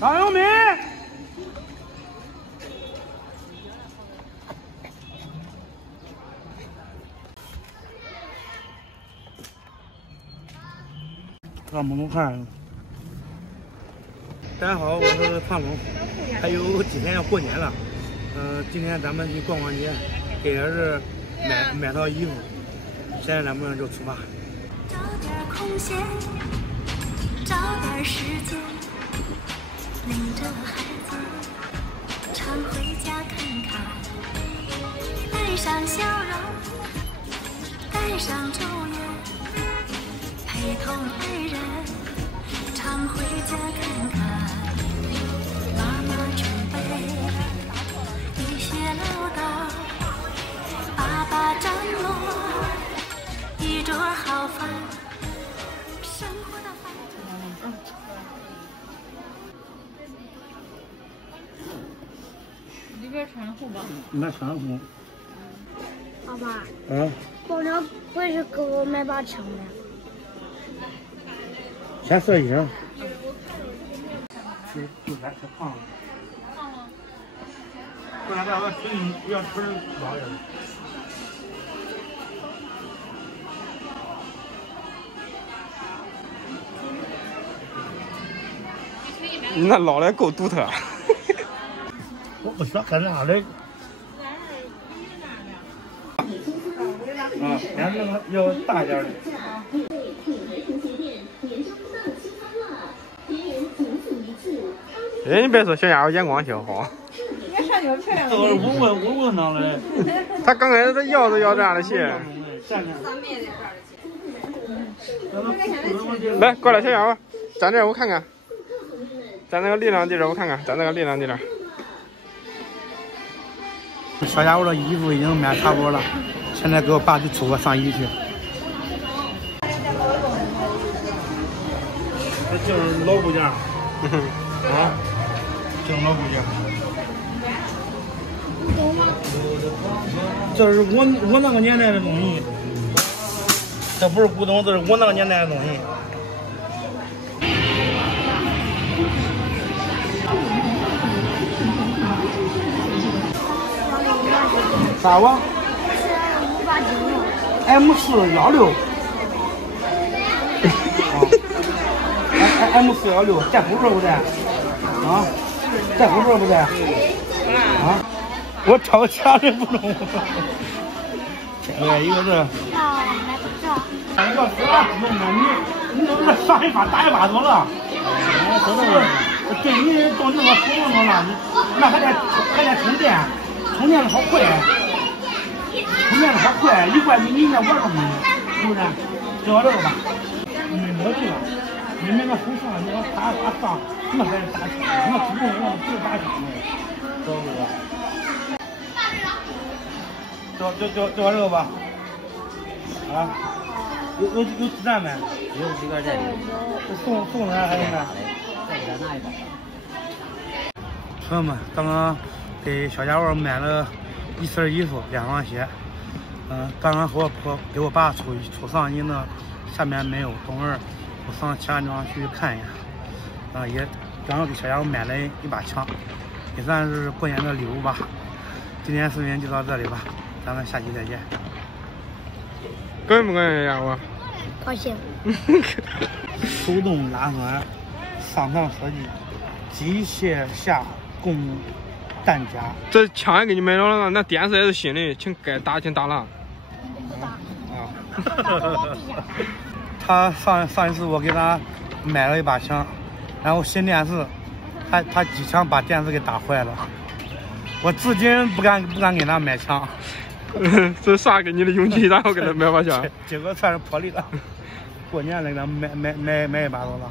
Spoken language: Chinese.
张永明，让我们看。大家好，我是胖龙，还有几天要过年了，今天咱们去逛逛街，给儿子买套衣服，现在咱们就出发。找点空闲，找点时间，领着孩子常回家看看，带上笑容，带上祝愿，陪同爱人常回家看看。妈妈准备一些唠叨，爸爸张罗一桌好饭。生活的饭。里边穿裤吧。买穿裤。爸爸。嗯。过年回去给我买把枪呢。先说一声。就咱太胖了。胖吗？不然咱腿要腿老点。你那老的够独特。我不说干啥嘞？啊，咱这个要大点的。哎，你别说，小家伙眼光挺好。你看上脚漂亮。都是稳当的。他刚开始他要这样的鞋。来，过来，小家伙，站这儿我看看。站那个力量地儿我看看，站那个力量地儿。小家伙的衣服已经买差不多了，现在给我爸去出个上衣去。这就是老部件。啊，这种老部件。这是我那个年代的东西，这不是古董，这是我那个年代的东西。啥吧？M416。M416，这不是不对？啊，这不是不对？啊，我超强的不中。对，一个是。买不着。要是你那上一发打一把多了。对你动这个手动了，那还得充电，充电的好快，充电的好快，一怪你应该玩什么？是不是？就要这个吧。没这个，你那个手上你要打上，那才是打枪，那不用那不是打枪的，知道不？就玩这个吧。啊？有子弹没？有几个这里。送人还是啥？朋友们，刚刚给小家伙买了一身衣服，2双鞋。刚刚给我爸出上衣呢，下面没有，等会儿我上其他地方去看一下。也刚刚给小家伙买了一把枪，也算是过年的礼物吧。今天视频就到这里吧，咱们下期再见。高兴不高兴呀？我高兴。手动拉环，上膛设计，机械下供弹夹。这枪也给你买着了，那电视也是新的，请该打请打了。他上一次我给他买了一把枪，然后新电视，他机枪把电视给打坏了，我至今不敢给他买枪。这啥给你的勇气，然后给他买把枪？结果算是破例了。过年了给他买一把多了。